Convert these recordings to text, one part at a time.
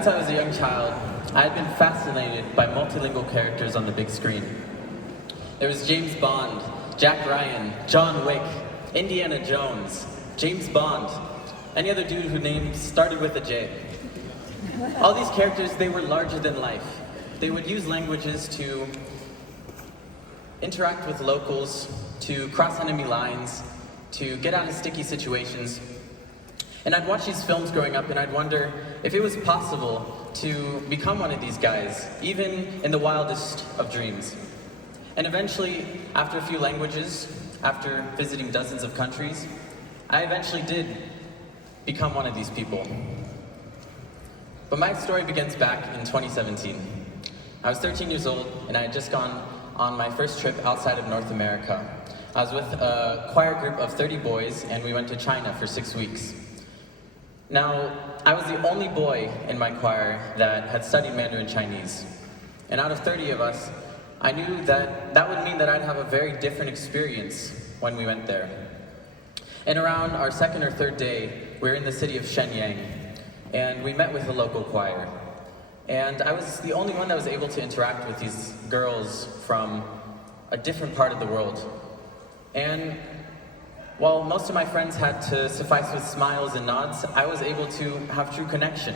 since I was a young child, I had been fascinated by multilingual characters on the big screen. There was James Bond, Jack Ryan, John Wick, Indiana Jones, James Bond, any other dude whose name started with a J. All these characters, they were larger than life. They would use languages to interact with locals, to cross enemy lines, to get out of sticky situations. And I'd watch these films growing up and I'd wonder if it was possible to become one of these guys, even in the wildest of dreams. And eventually, after a few languages, after visiting dozens of countries, I eventually did become one of these people. But my story begins back in 2017. I was 13 years old and I had just gone on my first trip outside of North America. I was with a choir group of 30 boys and we went to China for 6 weeks. Now, I was the only boy in my choir that had studied Mandarin Chinese. And out of 30 of us, I knew that that would mean that I'd have a very different experience when we went there. And around our second or third day, we were in the city of Shenyang, and we met with a local choir. And I was the only one that was able to interact with these girls from a different part of the world. And while most of my friends had to suffice with smiles and nods, I was able to have true connection.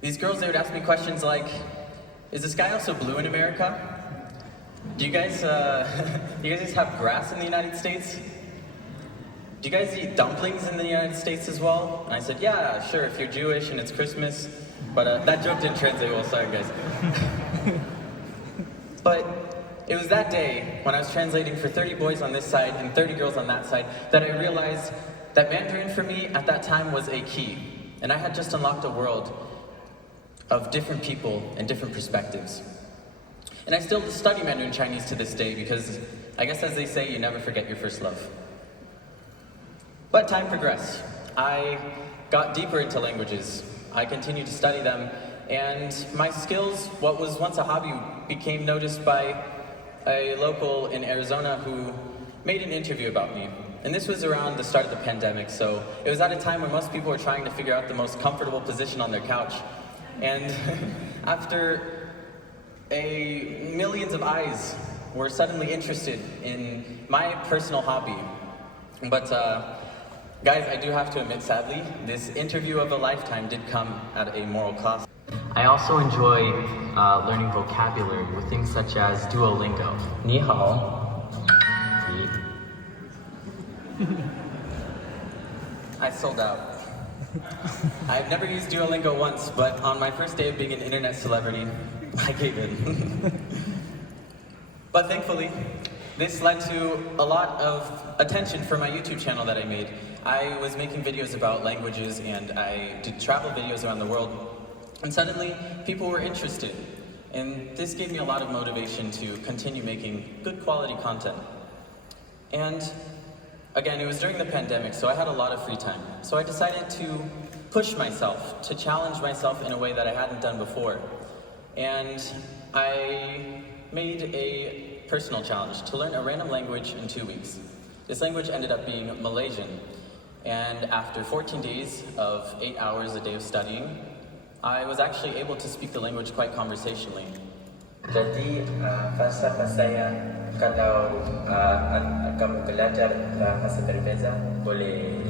These girls, they would ask me questions like, is the sky also blue in America? Do you guys have grass in the United States? Do you guys eat dumplings in the United States as well? And I said, yeah, sure, if you're Jewish and it's Christmas. But that joke didn't translate well, sorry guys. But it was that day, when I was translating for 30 boys on this side and 30 girls on that side, that I realized that Mandarin for me at that time was a key. And I had just unlocked a world of different people and different perspectives. And I still study Mandarin Chinese to this day because I guess as they say, you never forget your first love. But time progressed. I got deeper into languages. I continued to study them, and my skills, what was once a hobby, became noticed by a local in Arizona who made an interview about me. And this was around the start of the pandemic, so it was at a time when most people were trying to figure out the most comfortable position on their couch. And after millions of eyes were suddenly interested in my personal hobby. But guys, I do have to admit, sadly, this interview of a lifetime did come at a moral cost. I also enjoy learning vocabulary with things such as Duolingo. 你好. I sold out. I've never used Duolingo once, but on my first day of being an internet celebrity, I gave in. But thankfully, this led to a lot of attention for my YouTube channel that I made. I was making videos about languages and I did travel videos around the world. And suddenly, people were interested. And this gave me a lot of motivation to continue making good quality content. And again, it was during the pandemic, so I had a lot of free time. So I decided to push myself, to challenge myself in a way that I hadn't done before. And I made a personal challenge to learn a random language in 2 weeks. This language ended up being Malaysian. And after 14 days of 8 hours a day of studying, I was actually able to speak the language quite conversationally. Jadi falsafah saya kalau kamu belajar bahasa berbeza boleh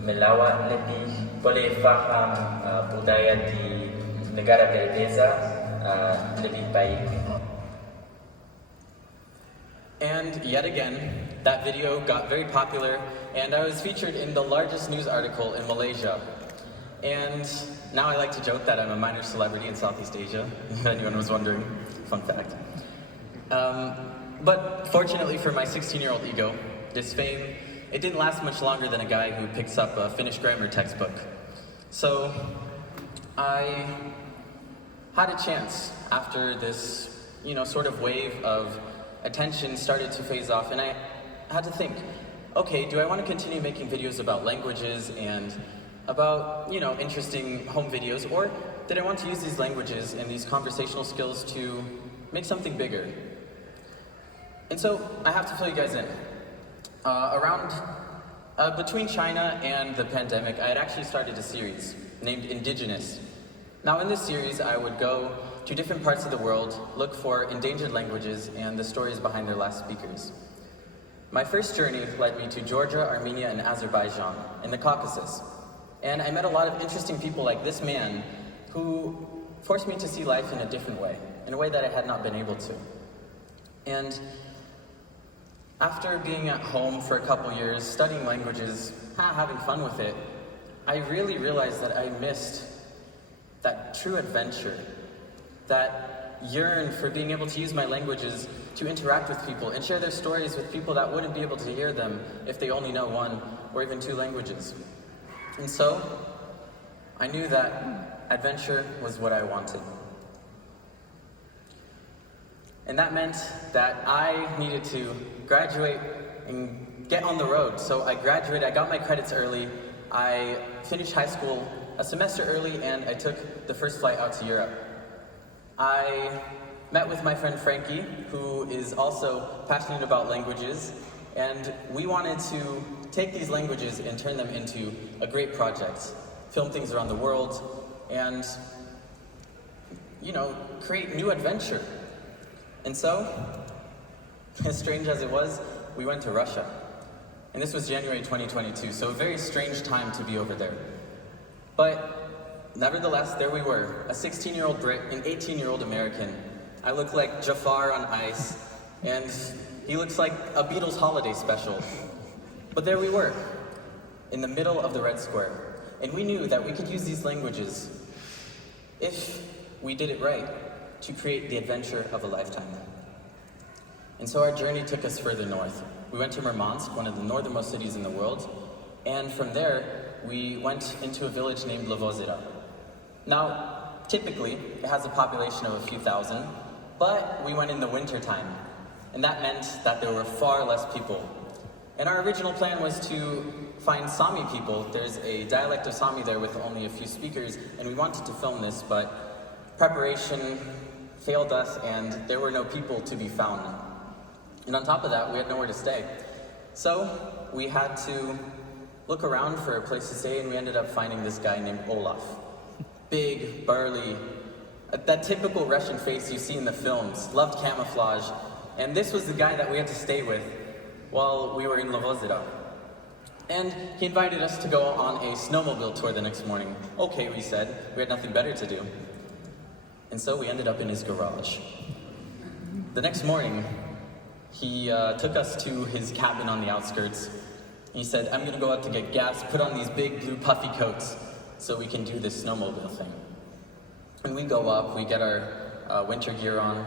melawat lebih, boleh faham budaya di negara berbeza lebih baik. And yet again, that video got very popular, and I was featured in the largest news article in Malaysia. And now I like to joke that I'm a minor celebrity in Southeast Asia, if anyone was wondering. Fun fact. But fortunately for my 16-year-old ego, this fame, it didn't last much longer than a guy who picks up a Finnish grammar textbook. So I had a chance after this, sort of wave of attention started to phase off, and I had to think, okay, do I want to continue making videos about languages and about, interesting home videos, or did I want to use these languages and these conversational skills to make something bigger? And so I have to fill you guys in. Between China and the pandemic, I had actually started a series named Indigenous. Now in this series, I would go to different parts of the world, look for endangered languages and the stories behind their last speakers. My first journey led me to Georgia, Armenia, and Azerbaijan in the Caucasus. And I met a lot of interesting people like this man who forced me to see life in a different way, in a way that I had not been able to. And after being at home for a couple years, studying languages, having fun with it, I really realized that I missed that true adventure, that yearn for being able to use my languages to interact with people and share their stories with people that wouldn't be able to hear them if they only know one or even two languages. And so, I knew that adventure was what I wanted. And that meant that I needed to graduate and get on the road. So I graduated, I got my credits early, I finished high school a semester early, and I took the first flight out to Europe. I met with my friend Frankie, who is also passionate about languages, and we wanted to take these languages and turn them into a great project, film things around the world, and, create new adventure. And so, as strange as it was, we went to Russia. And this was January 2022, so a very strange time to be over there. But nevertheless, there we were, a 16-year-old Brit, an 18-year-old American. I look like Jafar on ice, and he looks like a Beatles holiday special. But there we were, in the middle of the Red Square. And we knew that we could use these languages, if we did it right, to create the adventure of a lifetime. And so our journey took us further north. We went to Murmansk, one of the northernmost cities in the world, and from there, we went into a village named Lvozira. Now, typically, it has a population of a few thousand, but we went in the winter time, and that meant that there were far less people. And our original plan was to find Sami people. There's a dialect of Sami there with only a few speakers, and we wanted to film this, but preparation failed us, and there were no people to be found. And on top of that, we had nowhere to stay. So we had to look around for a place to stay, and we ended up finding this guy named Olaf. Big, burly, that typical Russian face you see in the films, loved camouflage, and this was the guy that we had to stay with while we were in Lvozira. And he invited us to go on a snowmobile tour the next morning. Okay, we said, we had nothing better to do. And so we ended up in his garage. The next morning, he took us to his cabin on the outskirts. He said, I'm gonna go out to get gas, put on these big blue puffy coats so we can do this snowmobile thing. And we go up, we get our winter gear on,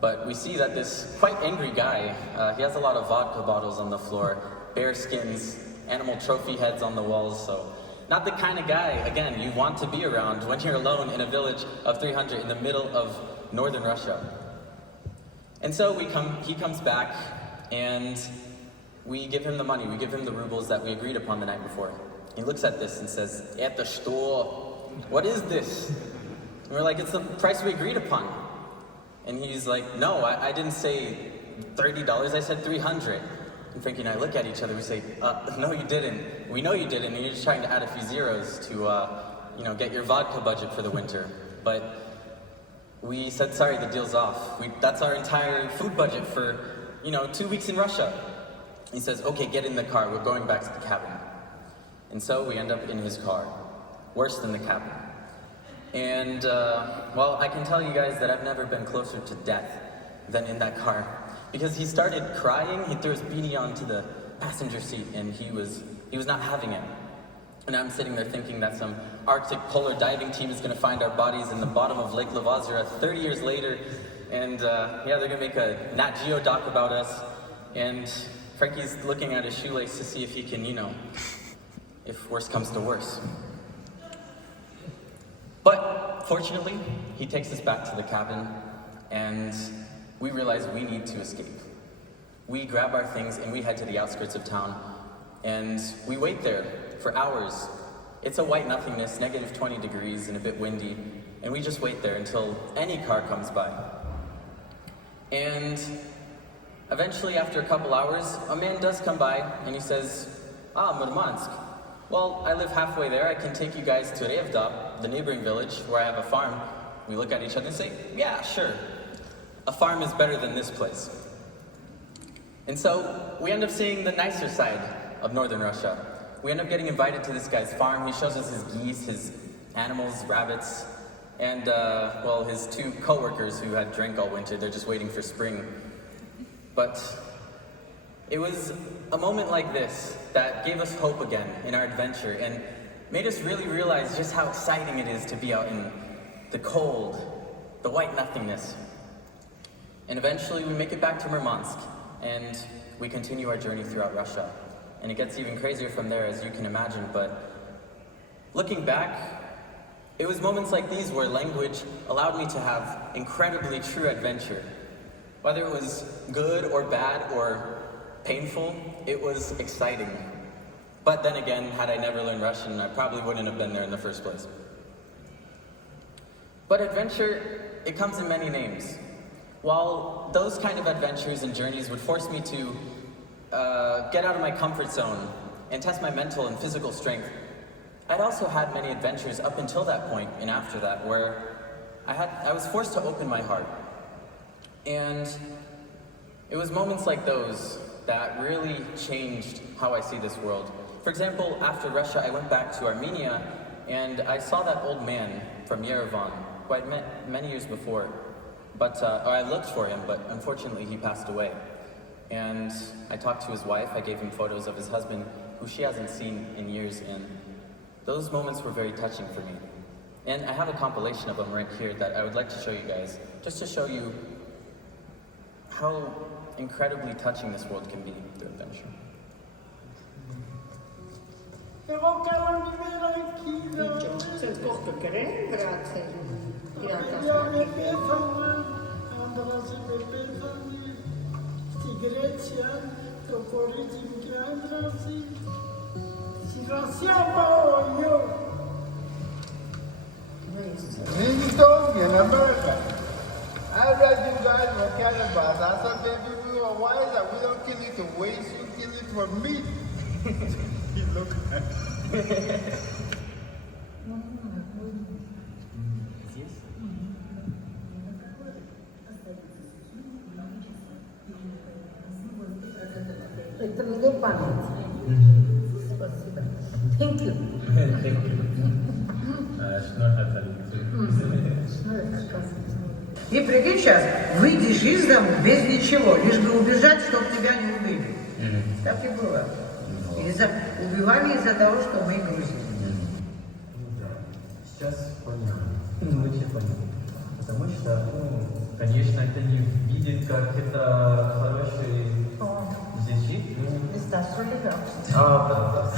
but we see that this quite angry guy, he has a lot of vodka bottles on the floor, bear skins, animal trophy heads on the walls, so not the kind of guy, again, you want to be around when you're alone in a village of 300 in the middle of northern Russia. And so he comes back, and we give him the money, we give him the rubles that we agreed upon the night before. He looks at this and says, "Это что? What is this?" And we're like, "It's the price we agreed upon." And he's like, "No, I didn't say $30, I said 300. And Frankie and I look at each other, we say, "No, you didn't. We know you didn't, and you're just trying to add a few zeros to, get your vodka budget for the winter." But we said, "Sorry, the deal's off. That's our entire food budget for, 2 weeks in Russia." He says, "Okay, get in the car. We're going back to the cabin." And so we end up in his car, worse than the cabin. And, I can tell you guys that I've never been closer to death than in that car. Because he started crying, he threw his beanie onto the passenger seat, and he was not having it. And I'm sitting there thinking that some Arctic polar diving team is gonna find our bodies in the bottom of Lake Lvozira 30 years later, and they're gonna make a Nat Geo doc about us, and Frankie's looking at his shoelace to see if he can, if worse comes to worse. But fortunately, he takes us back to the cabin, and we realize we need to escape. We grab our things and we head to the outskirts of town, and we wait there for hours. It's a white nothingness, negative 20 degrees and a bit windy, and we just wait there until any car comes by. And eventually, after a couple hours, a man does come by and he says, "Ah, Murmansk, Well, I live halfway there. I can take you guys to Revda, the neighboring village, where I have a farm. We look at each other and say, yeah, sure. A farm is better than this place. And so we end up seeing the nicer side of northern Russia. We end up getting invited to this guy's farm. He shows us his geese, his animals, rabbits, and, well, his two co-workers who had drank all winter. They're just waiting for spring. But it was a moment like this that gave us hope again in our adventure and made us really realize just how exciting it is to be out in the cold, the white nothingness. And eventually we make it back to Murmansk and we continue our journey throughout Russia. And it gets even crazier from there, as you can imagine, but looking back, it was moments like these where language allowed me to have incredibly true adventure. Whether it was good or bad or painful, it was exciting. But then again, had I never learned Russian, I probably wouldn't have been there in the first place. But adventure, it comes in many names. While those kind of adventures and journeys would force me to get out of my comfort zone and test my mental and physical strength, I'd also had many adventures up until that point and after that where I was forced to open my heart. And it was moments like those that really changed how I see this world. For example, after Russia, I went back to Armenia and I saw that old man from Yerevan, who I'd met many years before, or I looked for him, but unfortunately he passed away. And I talked to his wife, I gave him photos of his husband, who she hasn't seen in years, and those moments were very touching for me. And I have a compilation of them right here that I would like to show you guys, just to show you how incredibly touching this world can be through adventure. I read you guys were cannibals. I said, baby, we were wise and we don't kill it to waste, you kill it for meat. You look at Это мне память. Спасибо. Thank you. Thank you. И прикинь сейчас, выйдешь из дома без ничего, лишь бы убежать, чтобы тебя не убили. Так и было. Убивали из-за того, что мы грузили. Сейчас понятно. Очень понятно. Потому что, конечно, это не видит, как это хороший язык. Está legal. Да.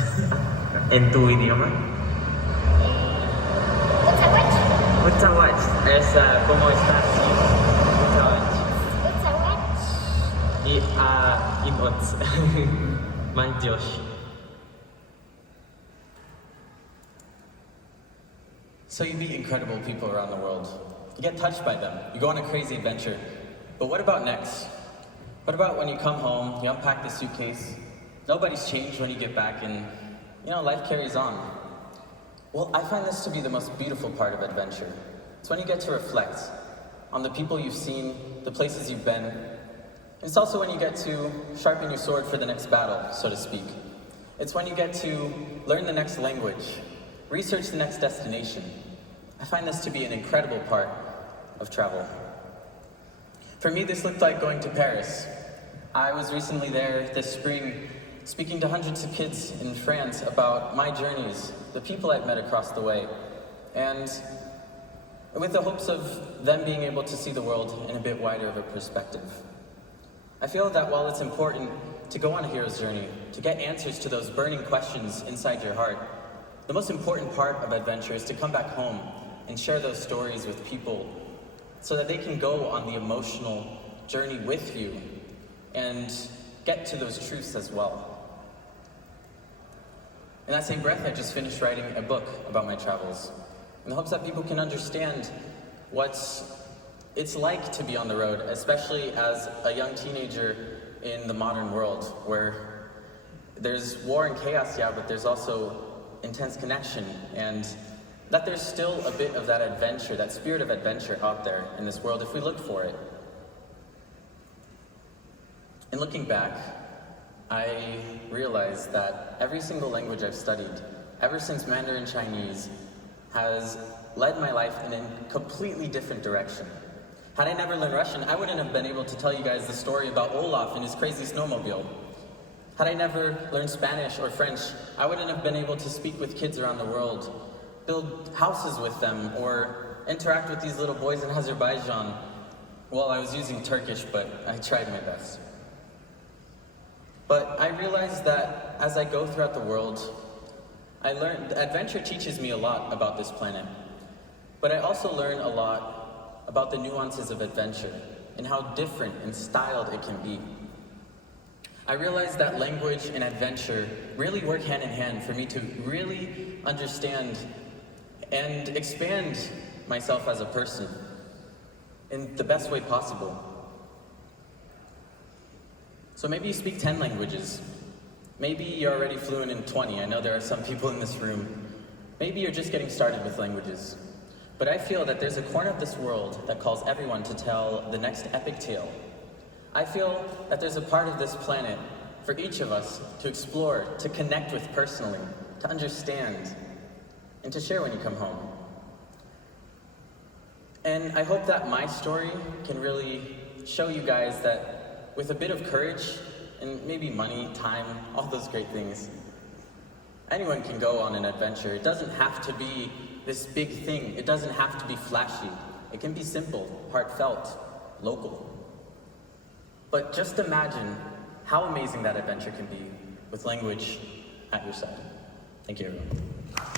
En tu idioma. Utawach es ¿cómo estás? Utawach. Y Imots. Mangjosh. So you meet incredible people around the world. You get touched by them. You go on a crazy adventure. But what about next? What about when you come home, you unpack the suitcase, nobody's changed when you get back, and, life carries on. Well, I find this to be the most beautiful part of adventure. It's when you get to reflect on the people you've seen, the places you've been. It's also when you get to sharpen your sword for the next battle, so to speak. It's when you get to learn the next language, research the next destination. I find this to be an incredible part of travel. For me, this looked like going to Paris. I was recently there this spring, speaking to hundreds of kids in France about my journeys, the people I've met across the way, and with the hopes of them being able to see the world in a bit wider of a perspective. I feel that while it's important to go on a hero's journey, to get answers to those burning questions inside your heart, the most important part of adventure is to come back home and share those stories with people so that they can go on the emotional journey with you and get to those truths as well. In that same breath, I just finished writing a book about my travels in the hopes that people can understand what it's like to be on the road, especially as a young teenager in the modern world where there's war and chaos, yeah, but there's also intense connection, and that there's still a bit of that adventure, that spirit of adventure out there in this world if we look for it. In looking back, I realized that every single language I've studied, ever since Mandarin Chinese, has led my life in a completely different direction. Had I never learned Russian, I wouldn't have been able to tell you guys the story about Olaf and his crazy snowmobile. Had I never learned Spanish or French, I wouldn't have been able to speak with kids around the world, build houses with them, or interact with these little boys in Azerbaijan. Well, I was using Turkish, but I tried my best. But I realized that as I go throughout the world, I learned adventure teaches me a lot about this planet. But I also learn a lot about the nuances of adventure and how different and styled it can be. I realized that language and adventure really work hand in hand for me to really understand and expand myself as a person in the best way possible. So maybe you speak 10 languages. Maybe you're already fluent in 20. I know there are some people in this room. Maybe you're just getting started with languages. But I feel that there's a corner of this world that calls everyone to tell the next epic tale. I feel that there's a part of this planet for each of us to explore, to connect with personally, to understand, and to share when you come home. And I hope that my story can really show you guys that with a bit of courage, and maybe money, time, all those great things, anyone can go on an adventure. It doesn't have to be this big thing. It doesn't have to be flashy. It can be simple, heartfelt, local. But just imagine how amazing that adventure can be with language at your side. Thank you, everyone.